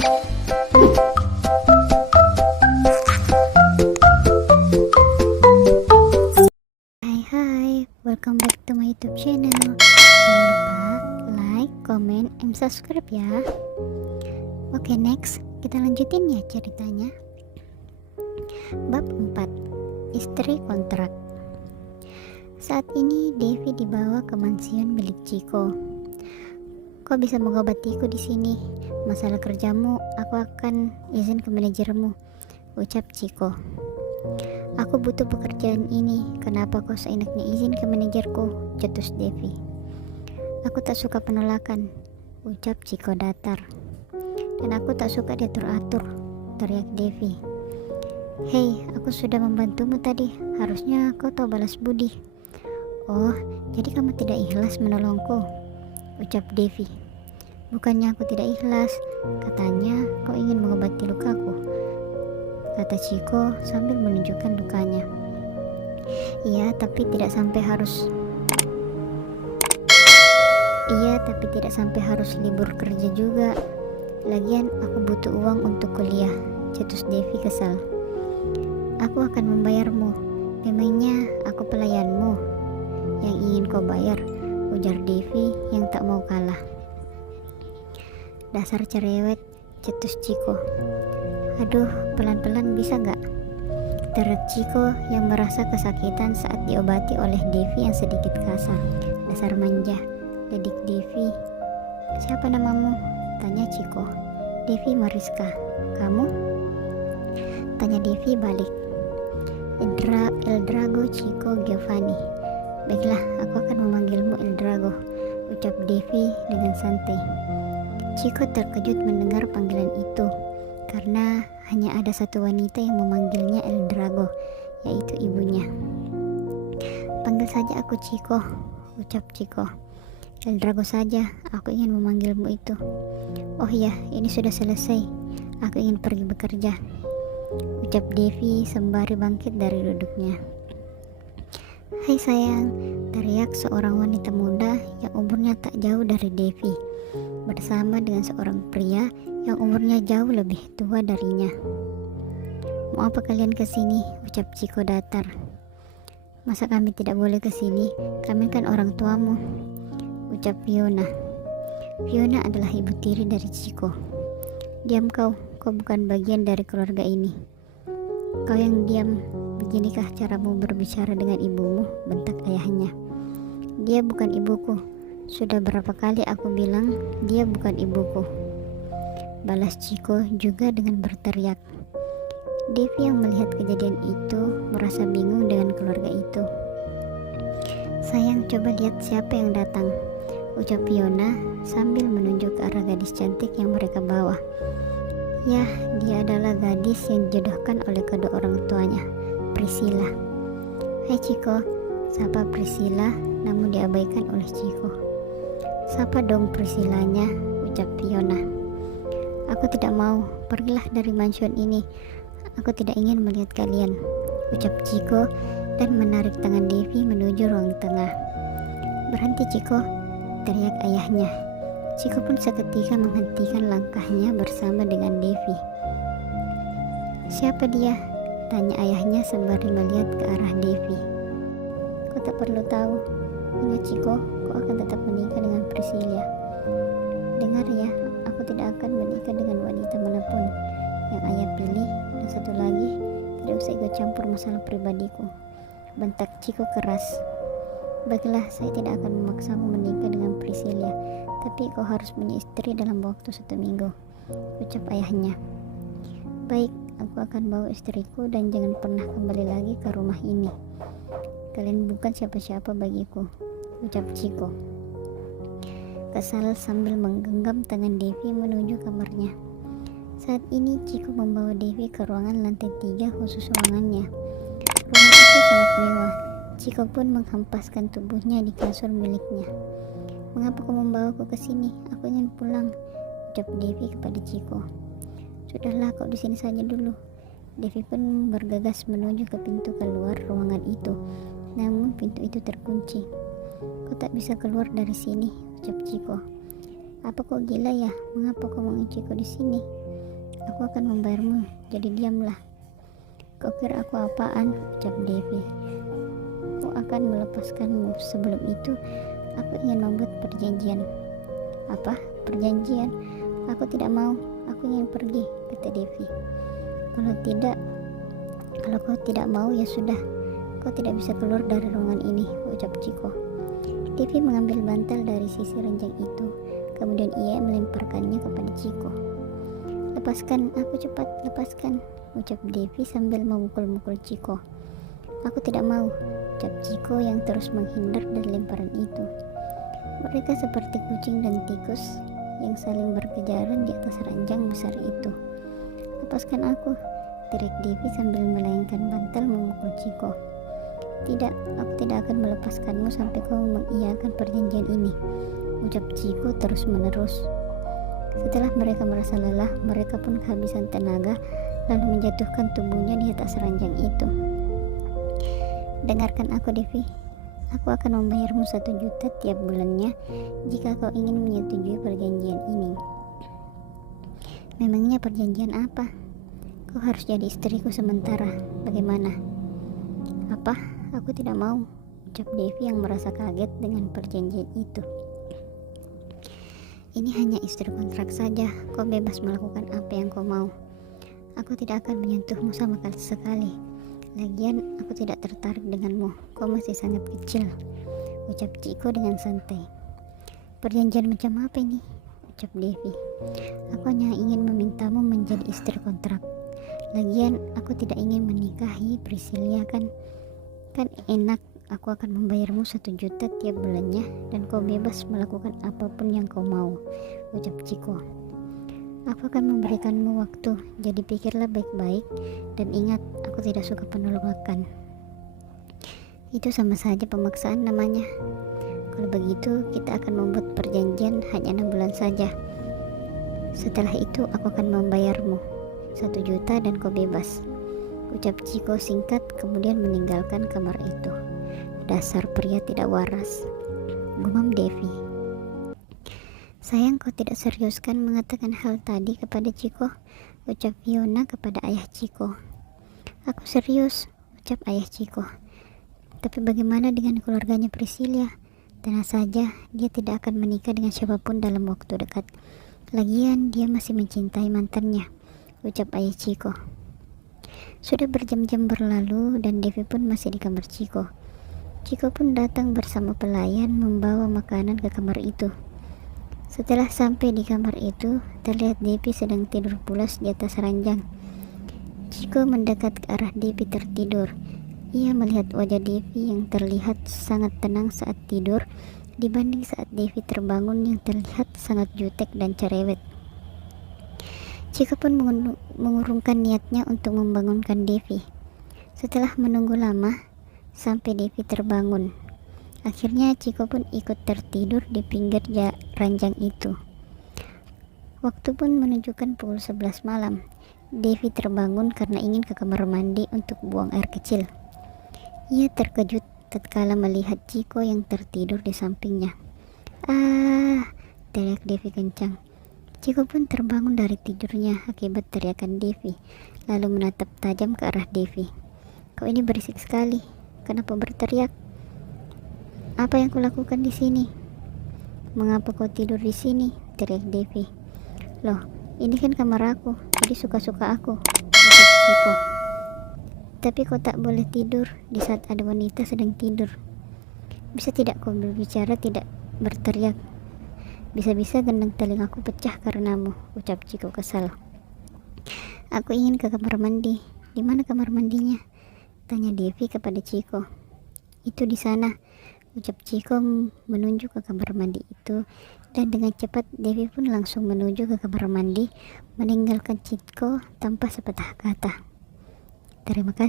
Hai, welcome back to my YouTube channel. Jangan lupa like, comment, and subscribe ya. Oke, next kita lanjutin ya ceritanya. Bab 4, Istri Kontrak. Saat ini Devi dibawa ke mansion milik Chiko. Kau bisa mengobatiku di sini. Masalah kerjamu, aku akan izin ke manajermu, ucap Chiko. Aku butuh pekerjaan ini, kenapa kau seenaknya izin ke manajerku, cetus Devi. Aku tak suka penolakan, ucap Chiko datar. Dan aku tak suka diatur-atur, teriak Devi. Hei, aku sudah membantumu tadi, harusnya kau tahu balas budi. Oh, jadi kamu tidak ikhlas menolongku, ucap Devi. Bukannya aku tidak ikhlas, katanya kau ingin mengobati lukaku, kata Chiko sambil menunjukkan lukanya. Iya, tapi tidak sampai harus libur kerja juga. Lagian aku butuh uang untuk kuliah, cetus Devi kesal. Aku akan membayarmu, memangnya aku pelayanmu yang ingin kau bayar, ujar Devi yang tak mau kalah. Dasar cerewet, cetus Chiko. Aduh, pelan-pelan bisa gak? Teriak Chiko yang merasa kesakitan saat diobati oleh Devi yang sedikit kasar. Dasar manja, ledik Devi. Siapa namamu? Tanya Chiko. Devi Mariska. Kamu? Tanya Devi balik. El Drago Chiko Giovanni. Baiklah, aku akan memanggilmu El Drago, ucap Devi dengan santai. Chiko terkejut mendengar panggilan itu, karena hanya ada satu wanita yang memanggilnya El Drago, yaitu ibunya. Panggil saja aku Chiko, ucap Chiko. El Drago saja, aku ingin memanggilmu itu. Oh iya, ini sudah selesai, aku ingin pergi bekerja, ucap Devi sembari bangkit dari duduknya. Hai sayang, teriak seorang wanita muda yang umurnya tak jauh dari Devi, bersama dengan seorang pria yang umurnya jauh lebih tua darinya. Mau apa kalian kesini? Ucap Chiko datar. Masa kami tidak boleh kesini? Kami kan orang tuamu, ucap Fiona. Fiona adalah ibu tiri dari Chiko. Diam kau bukan bagian dari keluarga ini. Kau yang diam, beginikah caramu berbicara dengan ibumu? Bentak ayahnya. Dia bukan ibuku. Sudah berapa kali aku bilang dia bukan ibuku, balas Chiko juga dengan berteriak. Devi yang melihat kejadian itu merasa bingung dengan keluarga itu. Sayang, coba lihat siapa yang datang, ucap Fiona sambil menunjuk ke arah gadis cantik yang mereka bawa. Ya, dia adalah gadis yang dijodohkan oleh kedua orang tuanya, Priscilla. Hai Chiko, sapa Priscilla, namun diabaikan oleh Chiko. Sapa dong Priscillanya, ucap Fiona. Aku tidak mau, pergilah dari mansion ini. Aku tidak ingin melihat kalian, ucap Chiko dan menarik tangan Devi menuju ruang tengah. Berhenti Chiko, teriak ayahnya. Chiko pun seketika menghentikan langkahnya bersama dengan Devi. Siapa dia? Tanya ayahnya sembari melihat ke arah Devi. Kau tak perlu tahu. Ingat Chiko, kau akan tetap menikah dengan Priscilla. Dengar ya, aku tidak akan menikah dengan wanita manapun yang ayah pilih, dan satu lagi, tidak usah ikut campur masalah pribadiku, bentak Chiko keras. Baiklah, saya tidak akan memaksamu menikah dengan Priscilla, tapi kau harus punya istri dalam waktu 1 minggu, ucap ayahnya. Baik, aku akan bawa istriku dan jangan pernah kembali lagi ke rumah ini. Kalian bukan siapa-siapa bagiku, ucap Chiko kesal sambil menggenggam tangan Devi menuju kamarnya. Saat ini Chiko membawa Devi ke ruangan lantai 3 khusus ruangannya. Ruangan itu sangat mewah. Chiko pun menghempaskan tubuhnya di kasur miliknya. Mengapa kau membawaku ke sini? Aku ingin pulang, ucap Devi kepada Chiko. Sudahlah, kau di sini saja dulu. Devi pun bergegas menuju ke pintu keluar ruangan itu. Namun pintu itu terkunci. Kau tak bisa keluar dari sini, ucap Chiko. Apa kau gila ya? Mengapa kau mengunciku di sini? Aku akan membayarmu, jadi diamlah. Kau kira aku apaan? Ucap Devi. Aku akan melepaskanmu. Sebelum itu, aku ingin membuat perjanjian. Apa? Perjanjian? Aku tidak mau. Aku ingin pergi, kata Devi. Kalau kau tidak mau, ya sudah. Kau tidak bisa keluar dari ruangan ini, ucap Chiko. Devi mengambil bantal dari sisi ranjang itu. Kemudian ia melemparkannya kepada Chiko. Lepaskan aku cepat, lepaskan, ucap Devi sambil memukul-mukul Chiko. Aku tidak mau, ucap Chiko yang terus menghindar dari lemparan itu. Mereka seperti kucing dan tikus yang saling berkejaran di atas ranjang besar itu. Lepaskan aku, teriak Devi sambil melayangkan bantal memukul Chiko. Tidak, aku tidak akan melepaskanmu sampai kau mengiyakan perjanjian ini, ucap Chiko terus menerus. Setelah mereka merasa lelah, mereka pun kehabisan tenaga lalu menjatuhkan tubuhnya di atas ranjang itu. Dengarkan aku, Devi. Aku akan membayarmu 1 juta tiap bulannya jika kau ingin menyetujui perjanjian ini. Memangnya perjanjian apa? Kau harus jadi istriku sementara. Bagaimana? Apa? Aku tidak mau, ucap Devi yang merasa kaget dengan perjanjian itu. Ini hanya istri kontrak saja. Kau bebas melakukan apa yang kau mau. Aku tidak akan menyentuhmu sama sekali. Lagian aku tidak tertarik denganmu. Kau masih sangat kecil, ucap Chiko dengan santai. Perjanjian macam apa ini? Ucap Devi. Aku hanya ingin memintamu menjadi istri kontrak. Lagian aku tidak ingin menikahi Priscilia kan enak. Aku akan membayarmu 1 juta tiap bulannya dan kau bebas melakukan apapun yang kau mau, ucap Chiko. Aku akan memberikanmu waktu, jadi pikirlah baik-baik dan ingat, aku tidak suka penolakan. Itu sama saja pemaksaan namanya. Kalau begitu, kita akan membuat perjanjian hanya 6 bulan saja. Setelah itu, aku akan membayarmu 1 juta dan kau bebas, ucap Chiko singkat kemudian meninggalkan kamar itu. Dasar pria tidak waras, gumam Devi. Sayang, kau tidak serius kan mengatakan hal tadi kepada Chiko, ucap Fiona kepada ayah Chiko. Aku serius, ucap ayah Chiko. Tapi bagaimana dengan keluarganya Priscilia? Tenang saja, dia tidak akan menikah dengan siapapun dalam waktu dekat. Lagian dia masih mencintai mantannya, ucap ayah Chiko. Sudah berjam-jam berlalu dan Devi pun masih di kamar Chiko. Chiko pun datang bersama pelayan membawa makanan ke kamar itu. Setelah sampai di kamar itu, terlihat Devi sedang tidur pulas di atas ranjang. Chiko mendekat ke arah Devi tertidur. Ia melihat wajah Devi yang terlihat sangat tenang saat tidur dibanding saat Devi terbangun yang terlihat sangat jutek dan cerewet. Chiko pun mengurungkan niatnya untuk membangunkan Devi. Setelah menunggu lama, sampai Devi terbangun. Akhirnya Chiko pun ikut tertidur di pinggir ranjang itu. Waktu pun menunjukkan pukul 11 malam. Devi terbangun karena ingin ke kamar mandi untuk buang air kecil. Ia terkejut tatkala melihat Chiko yang tertidur di sampingnya. Ah, teriak Devi kencang. Chiko pun terbangun dari tidurnya akibat teriakan Devi, lalu menatap tajam ke arah Devi. Kau ini berisik sekali. Kenapa berteriak? Apa yang kulakukan di sini? Mengapa kau tidur di sini? Teriak Devi. Loh, ini kan kamar aku, jadi suka-suka aku, ucap Chiko. Tapi kau tak boleh tidur di saat ada wanita sedang tidur. Bisa tidak kau berbicara, tidak berteriak? Bisa-bisa gendang telingaku pecah karenamu, ucap Chiko kesal. Aku ingin ke kamar mandi. Di mana kamar mandinya? Tanya Devi kepada Chiko. Itu di sana, ucap Chiko menunjuk ke kamar mandi itu, dan dengan cepat Devi pun langsung menuju ke kamar mandi, meninggalkan Chiko tanpa sepatah kata. Terima kasih.